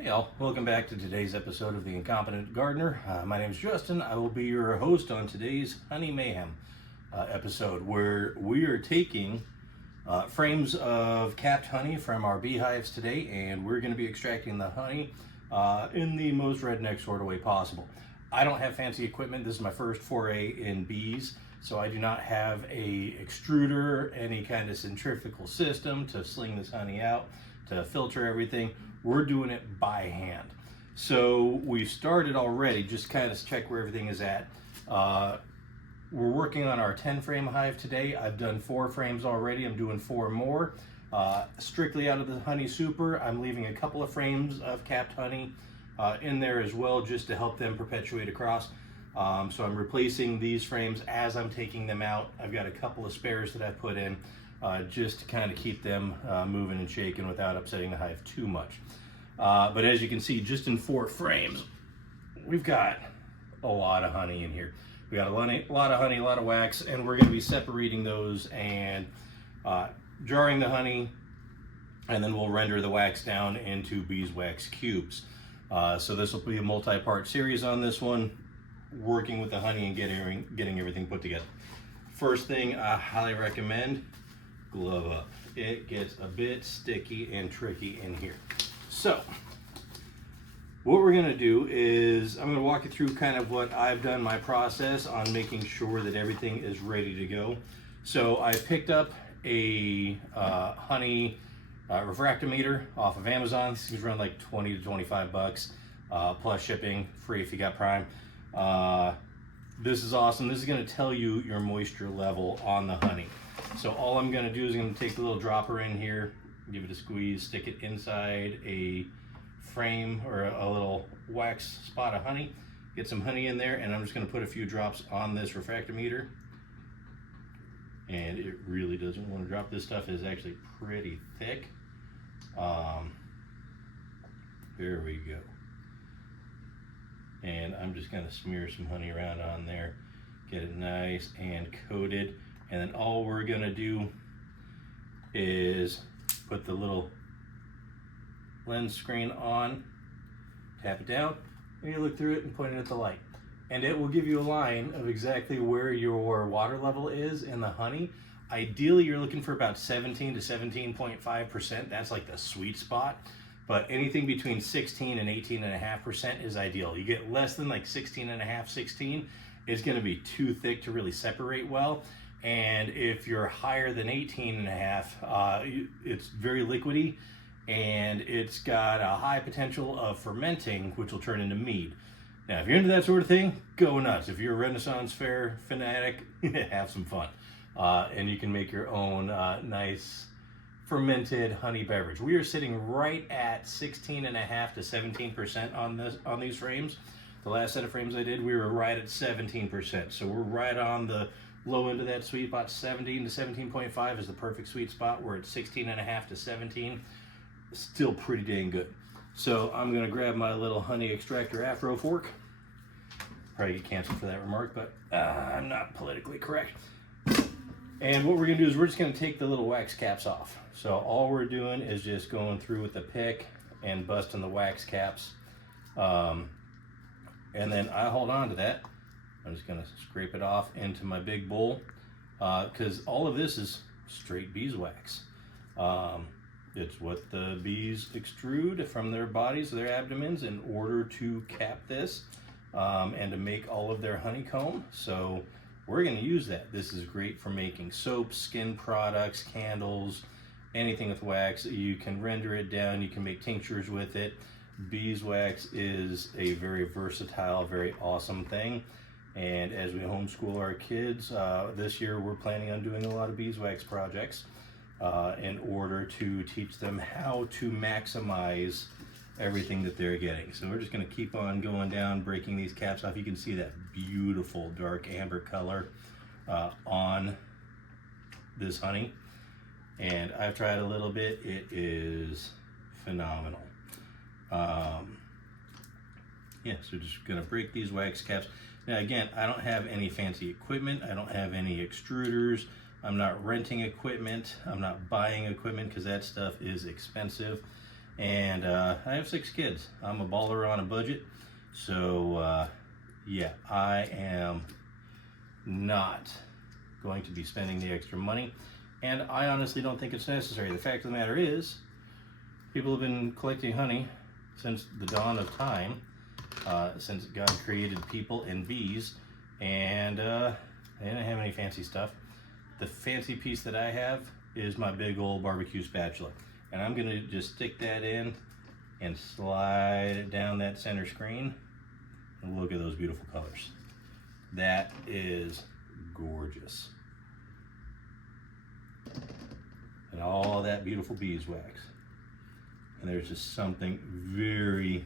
Hey all, welcome back to today's episode of The Incompetent Gardener. My name is Justin. I will be your host on today's Honey Mayhem episode, where we are taking frames of capped honey from our beehives today, and we're going to be extracting the honey in the most redneck sort of way possible. I don't have fancy equipment. This is my first foray in bees, so I do not have a extruder, any kind of centrifugal system to sling this honey out, to filter everything. We're doing it by hand. So we've started already, just kind of check where everything is at. We're working on our 10 frame hive today. I've done 4 frames already. I'm doing 4 more. Strictly out of the honey super, I'm leaving a couple of frames of capped honey in there as well, just to help them perpetuate across. So I'm replacing these frames as I'm taking them out. I've got a couple of spares that I put in just to kind of keep them moving and shaking without upsetting the hive too much. But as you can see, just in 4 frames, we've got a lot of honey in here. We got a lot of honey, a lot of wax, and we're going to be separating those and jarring the honey, and then we'll render the wax down into beeswax cubes. So this will be a multi-part series on this one, working with the honey and getting everything put together. First thing I highly recommend, glove up. It gets a bit sticky and tricky in here. So what we're going to do is I'm going to walk you through kind of what I've done, my process on making sure that everything is ready to go. So I picked up a honey refractometer off of Amazon. These things run like 20 to 25 bucks plus shipping, free if you got Prime. This is awesome. This is going to tell you your moisture level on the honey. So all I'm going to do is I'm going to take the little dropper in here, give it a squeeze, stick it inside a frame or a little wax spot of honey, get some honey in there, and I'm just going to put a few drops on this refractometer. And it really doesn't want to drop. This stuff is actually pretty thick. There we go. And I'm just going to smear some honey around on there, get it nice and coated. And then all we're going to do is put the little lens screen on, tap it down, and you look through it and point it at the light. And it will give you a line of exactly where your water level is in the honey. Ideally, you're looking for about 17 to 17.5%. That's like the sweet spot. But anything between 16 and 18.5% is ideal. You get less than like 16.5, 16, it's going to be too thick to really separate well. And if you're higher than 18.5, it's very liquidy, and it's got a high potential of fermenting, which will turn into mead. Now, if you're into that sort of thing, go nuts. If you're a Renaissance Fair fanatic, have some fun. And you can make your own nice fermented honey beverage. We are sitting right at 16.5 to 17% on these frames. The last set of frames I did, we were right at 17%. So we're right on the low end of that sweet spot. 17 to 17.5 is the perfect sweet spot. We're at 16.5 to 17. Still pretty dang good. So I'm going to grab my little honey extractor afro fork. Probably get canceled for that remark, but I'm not politically correct. And what we're going to do is we're just going to take the little wax caps off. So all we're doing is just going through with the pick and busting the wax caps. And then I hold on to that. I'm just going to scrape it off into my big bowl, because all of this is straight beeswax. It's what the bees extrude from their bodies, their abdomens, in order to cap this and to make all of their honeycomb. So we're going to use that. This is great for making soaps, skin products, candles, anything with wax. You can render it down. You can make tinctures with it. Beeswax is a very versatile, very awesome thing. And as we homeschool our kids, this year we're planning on doing a lot of beeswax projects in order to teach them how to maximize everything that they're getting. So we're just going to keep on going down, breaking these caps off. You can see that beautiful dark amber color on this honey. And I've tried a little bit. It is phenomenal. Yeah, so just going to break these wax caps. Now again, I don't have any fancy equipment. I don't have any extruders. I'm not renting equipment. I'm not buying equipment because that stuff is expensive. And I have 6 kids. I'm a baller on a budget. So yeah, I am not going to be spending the extra money. And I honestly don't think it's necessary. The fact of the matter is, people have been collecting honey since the dawn of time, since God created people and bees, and they didn't have any fancy stuff. The fancy piece that I have is my big old barbecue spatula, and I'm gonna just stick that in and slide it down that center screen, and look at those beautiful colors. That is gorgeous. And all that beautiful beeswax. And there's just something very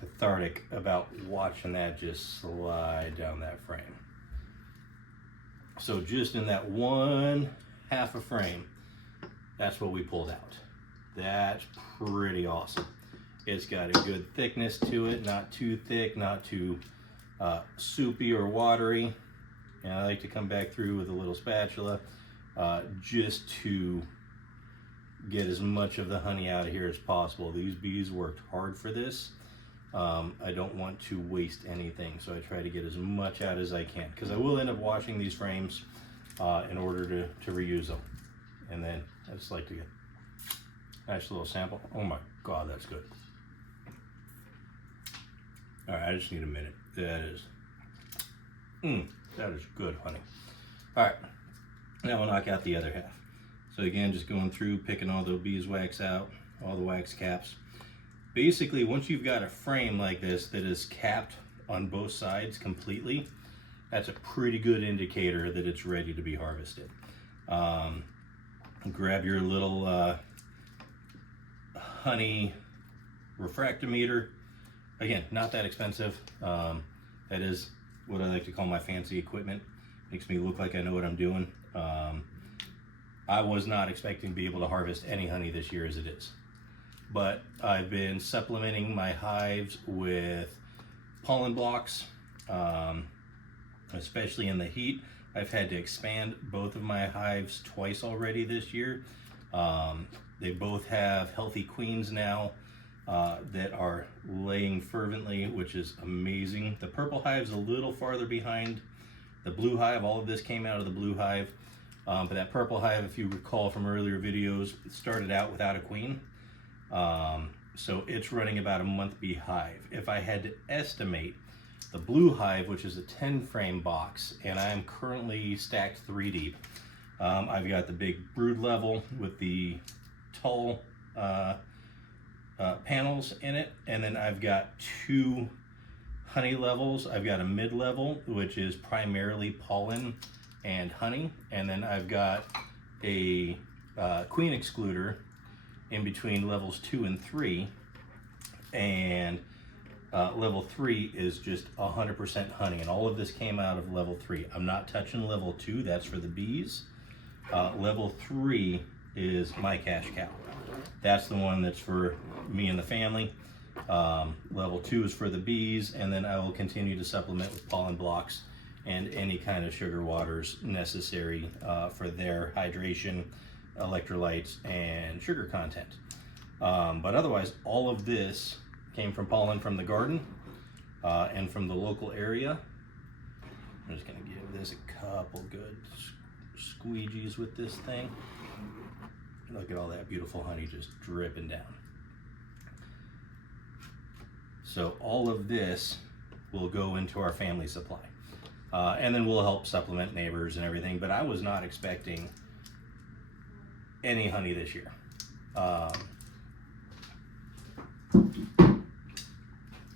cathartic about watching that just slide down that frame. So just in that 1/2 a frame, that's what we pulled out. That's pretty awesome. It's got a good thickness to it, not too thick, not too soupy or watery. And I like to come back through with a little spatula just to get as much of the honey out of here as possible. These bees worked hard for this. I don't want to waste anything, so I try to get as much out as I can, because I will end up washing these frames in order to reuse them. And then I just like to get a nice little sample. Oh my God, that's good. All right, I just need a minute. That is good honey. All right, now we'll knock out the other half. So again, just going through, picking all the beeswax out, all the wax caps. Basically, once you've got a frame like this that is capped on both sides completely, that's a pretty good indicator that it's ready to be harvested. Grab your little honey refractometer. Again, not that expensive. That is what I like to call my fancy equipment. Makes me look like I know what I'm doing. I was not expecting to be able to harvest any honey this year as it is. But I've been supplementing my hives with pollen blocks, especially in the heat. I've had to expand both of my hives twice already this year. They both have healthy queens now that are laying fervently, which is amazing. The purple hive's a little farther behind the blue hive. All of this came out of the blue hive. But that purple hive, if you recall from earlier videos, started out without a queen. So it's running about a month behind. If I had to estimate, the blue hive, which is a 10 frame box, and I am currently stacked 3 deep. I've got the big brood level with the tall panels in it, and then I've got 2 honey levels. I've got a mid level, which is primarily pollen and honey, and then I've got a queen excluder in between levels 2 and 3, and level 3 is just 100% honey, and all of this came out of level 3. I'm not touching level 2, that's for the bees. Level 3 is my cash cow. That's the one that's for me and the family. Level 2 is for the bees, and then I will continue to supplement with pollen blocks and any kind of sugar waters necessary for their hydration, electrolytes, and sugar content. But otherwise, all of this came from pollen from the garden and from the local area. I'm just gonna give this a couple good squeegees with this thing. Look at all that beautiful honey just dripping down. So all of this will go into our family supply. And then we'll help supplement neighbors and everything, but I was not expecting any honey this year. Oh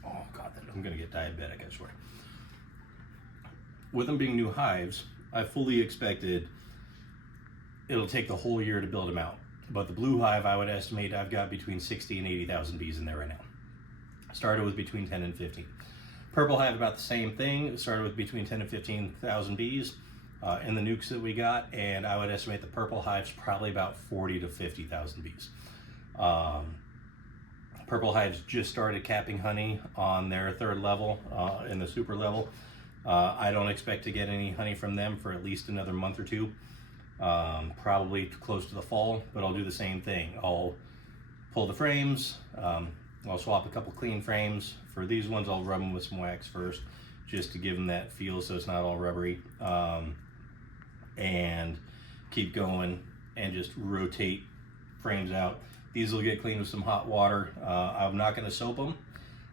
God, I'm gonna get diabetic, I swear. With them being new hives, I fully expected it'll take the whole year to build them out. But the blue hive, I would estimate I've got between 60 and 80,000 bees in there right now. Started with between 10 and 15. Purple hive, about the same thing. It started with between 10 and 15,000 bees in the nukes that we got, and I would estimate the purple hive's probably about 40 to 50,000 bees. Purple hives just started capping honey on their 3rd level in the super level. I don't expect to get any honey from them for at least another month or 2, probably close to the fall, but I'll do the same thing. I'll pull the frames. I'll swap a couple clean frames. For these ones, I'll rub them with some wax first, just to give them that feel so it's not all rubbery. And keep going and just rotate frames out. These will get cleaned with some hot water. I'm not going to soap them.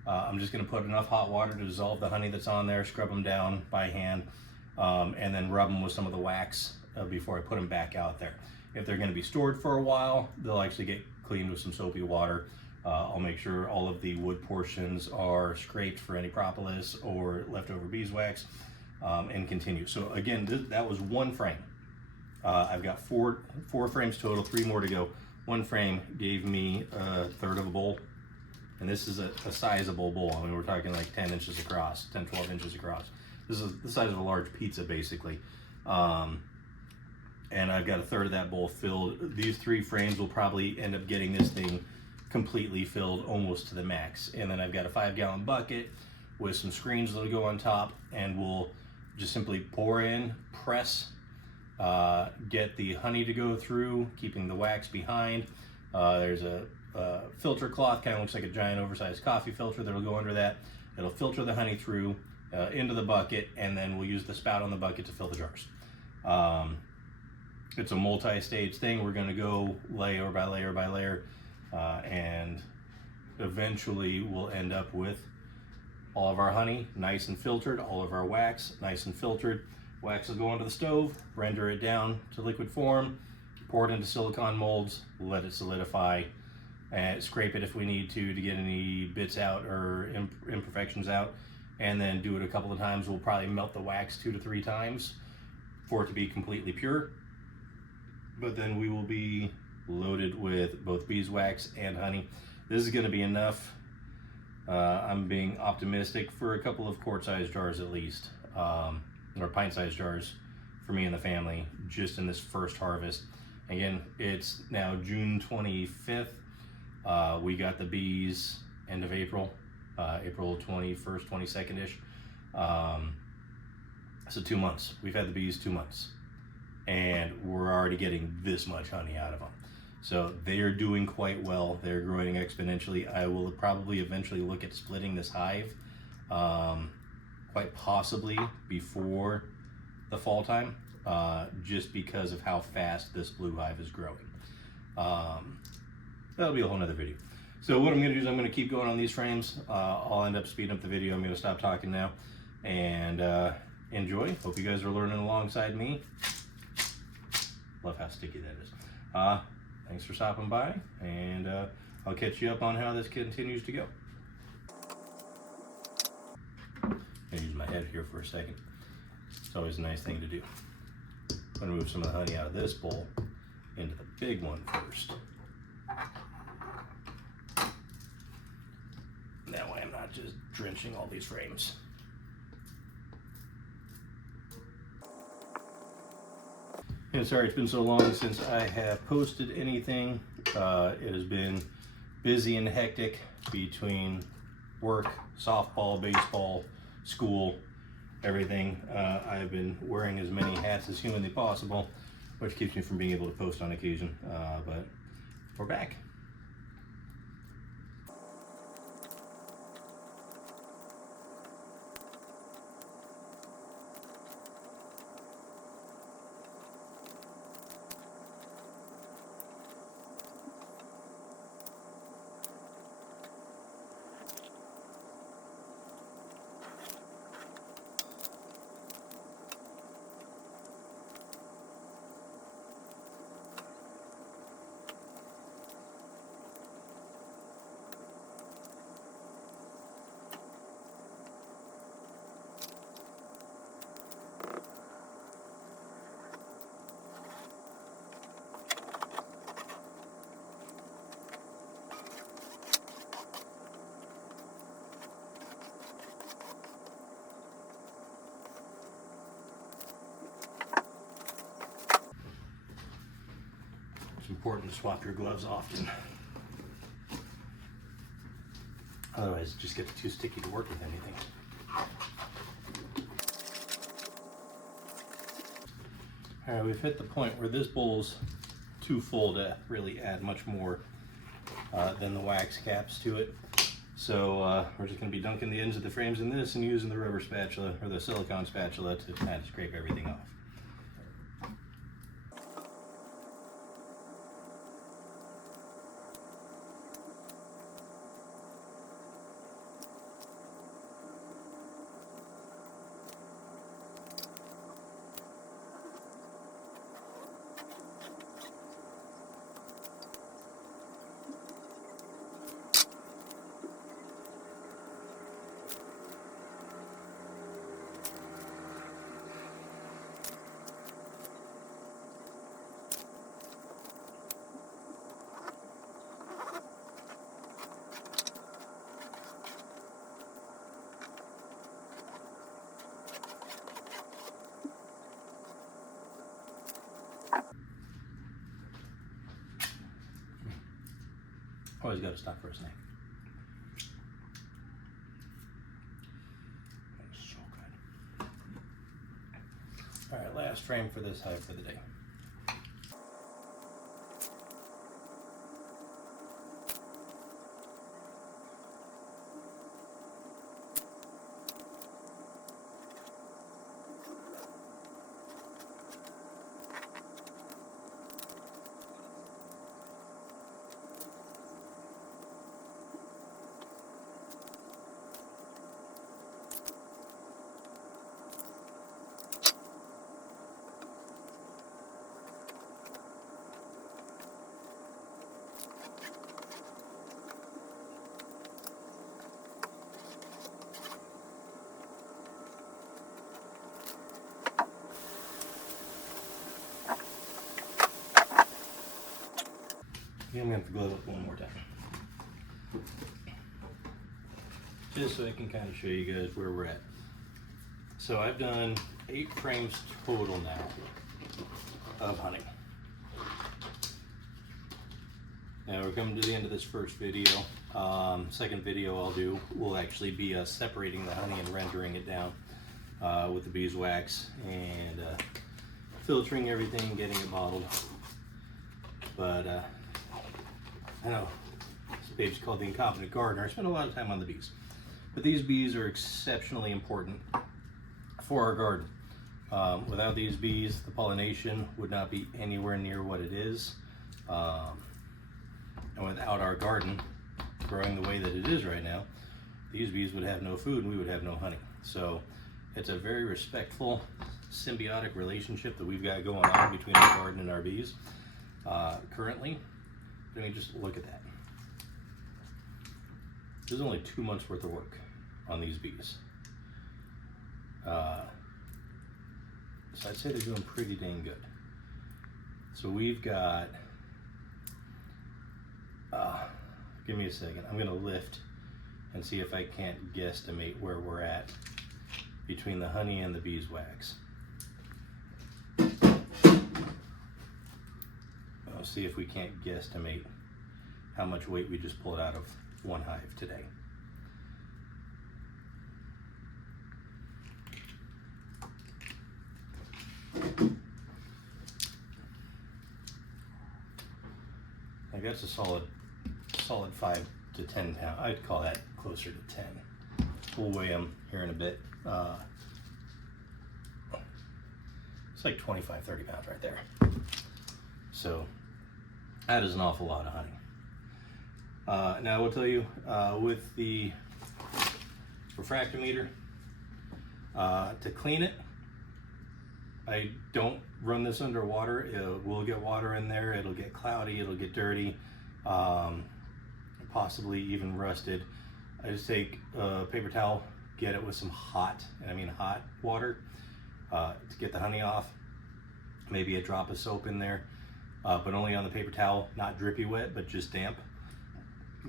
I'm just going to put enough hot water to dissolve the honey that's on there, scrub them down by hand, and then rub them with some of the wax before I put them back out there. If they're going to be stored for a while, they'll actually get cleaned with some soapy water. I'll make sure all of the wood portions are scraped for any propolis or leftover beeswax, and continue. So again, that was one frame. I've got four frames total, 3 more to go. One frame gave me a third of a bowl, and this is a sizable bowl. I mean, we're talking like 10 inches across, 10, 12 inches across. This is the size of a large pizza, basically. And I've got a third of that bowl filled. These 3 frames will probably end up getting this thing completely filled almost to the max. And then I've got a 5-gallon bucket with some screens that'll go on top, and we'll just simply pour in, press, get the honey to go through, keeping the wax behind. There's a filter cloth, kind of looks like a giant oversized coffee filter that'll go under that. It'll filter the honey through into the bucket, and then we'll use the spout on the bucket to fill the jars. It's a multi-stage thing. We're going to go layer by layer by layer, and eventually we'll end up with all of our honey nice and filtered, all of our wax nice and filtered. Wax will go onto the stove, render it down to liquid form, pour it into silicone molds, let it solidify, and scrape it if we need to get any bits out or imperfections out, and then do it a couple of times. We'll probably melt the wax 2 to 3 times for it to be completely pure. But then we will be loaded with both beeswax and honey. This is going to be enough. I'm being optimistic for a couple of quart-sized jars at least, or pint-sized jars for me and the family, just in this first harvest. Again, it's now June 25th. We got the bees end of April, April 21st, 22nd-ish. So 2 months. We've had the bees 2 months, and we're already getting this much honey out of them. So they are doing quite well. They're growing exponentially. I will probably eventually look at splitting this hive, quite possibly before the fall time, just because of how fast this blue hive is growing. That'll be a whole nother video. So what I'm going to do is I'm going to keep going on these frames. I'll end up speeding up the video. I'm going to stop talking now and enjoy. Hope you guys are learning alongside me. Love how sticky that is. Thanks for stopping by, and I'll catch you up on how this continues to go. I'm gonna use my head here for a second. It's always a nice thing to do. I'm gonna move some of the honey out of this bowl into the big one first. That way I'm not just drenching all these frames. And sorry it's been so long since I have posted anything. It has been busy and hectic between work, softball, baseball, school, everything. I've been wearing as many hats as humanly possible, which keeps me from being able to post on occasion, but we're back. It's important to swap your gloves often. Otherwise it just gets too sticky to work with anything. Alright, we've hit the point where this bowl's too full to really add much more than the wax caps to it. So we're just going to be dunking the ends of the frames in this and using the rubber spatula or the silicone spatula to kind of scrape everything off. Always got to stop for a snack. That's so good. All right, last frame for this hive for the day. I'm going to have to glue it up one more time. Just so I can kind of show you guys where we're at. So I've done 8 frames total now of honey. Now we're coming to the end of this first video. Second video I'll do will actually be separating the honey and rendering it down with the beeswax and filtering everything, getting it bottled. But I know this page is called The Incompetent Gardener. I spend a lot of time on the bees. But these bees are exceptionally important for our garden. Without these bees, the pollination would not be anywhere near what it is. And without our garden growing the way that it is right now, these bees would have no food and we would have no honey. So it's a very respectful, symbiotic relationship that we've got going on between our garden and our bees. Currently, let me just look at that. There's only 2 months worth of work on these bees. So I'd say they're doing pretty dang good. So we've got, give me a second. I'm gonna lift and see if I can't guesstimate where we're at between the honey and the beeswax. I'll see if we can't guesstimate how much weight we just pulled out of one hive today. I guess a solid 5 to 10 pounds. I'd call that closer to 10. We'll weigh them here in a bit. It's like 25, 30 pounds right there. So that is an awful lot of honey. Now I will tell you, with the refractometer, to clean it, I don't run this underwater. It will get water in there, it'll get cloudy, it'll get dirty, possibly even rusted. I just take a paper towel, get it with some hot, and I mean hot water, to get the honey off. Maybe a drop of soap in there, but only on the paper towel, not drippy wet, but just damp.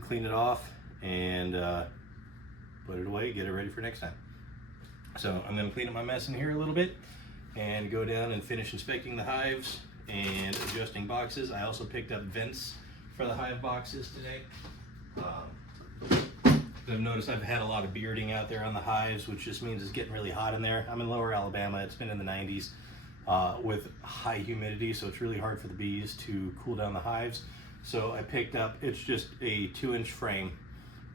Clean it off and put it away, get it ready for next time. So I'm going to clean up my mess in here a little bit and go down and finish inspecting the hives and adjusting boxes. I also picked up vents for the hive boxes today. I've noticed I've had a lot of bearding out there on the hives, which just means it's getting really hot in there. I'm in lower Alabama, it's been in the 90s with high humidity, so it's really hard for the bees to cool down the hives. So I picked up, it's just a 2-inch frame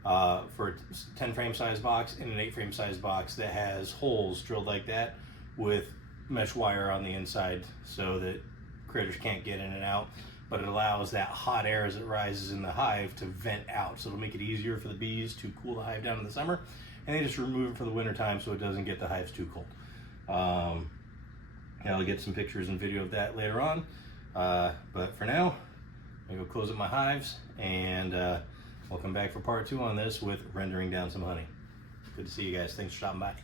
for a 10 frame size box and an 8 frame size box that has holes drilled like that with mesh wire on the inside so that critters can't get in and out, but it allows that hot air as it rises in the hive to vent out. So it'll make it easier for the bees to cool the hive down in the summer, and they just remove it for the winter time so it doesn't get the hives too cold. I'll get some pictures and video of that later on, but for now, I'm gonna go close up my hives, and we'll come back for part 2 on this with rendering down some honey. Good to see you guys. Thanks for stopping by.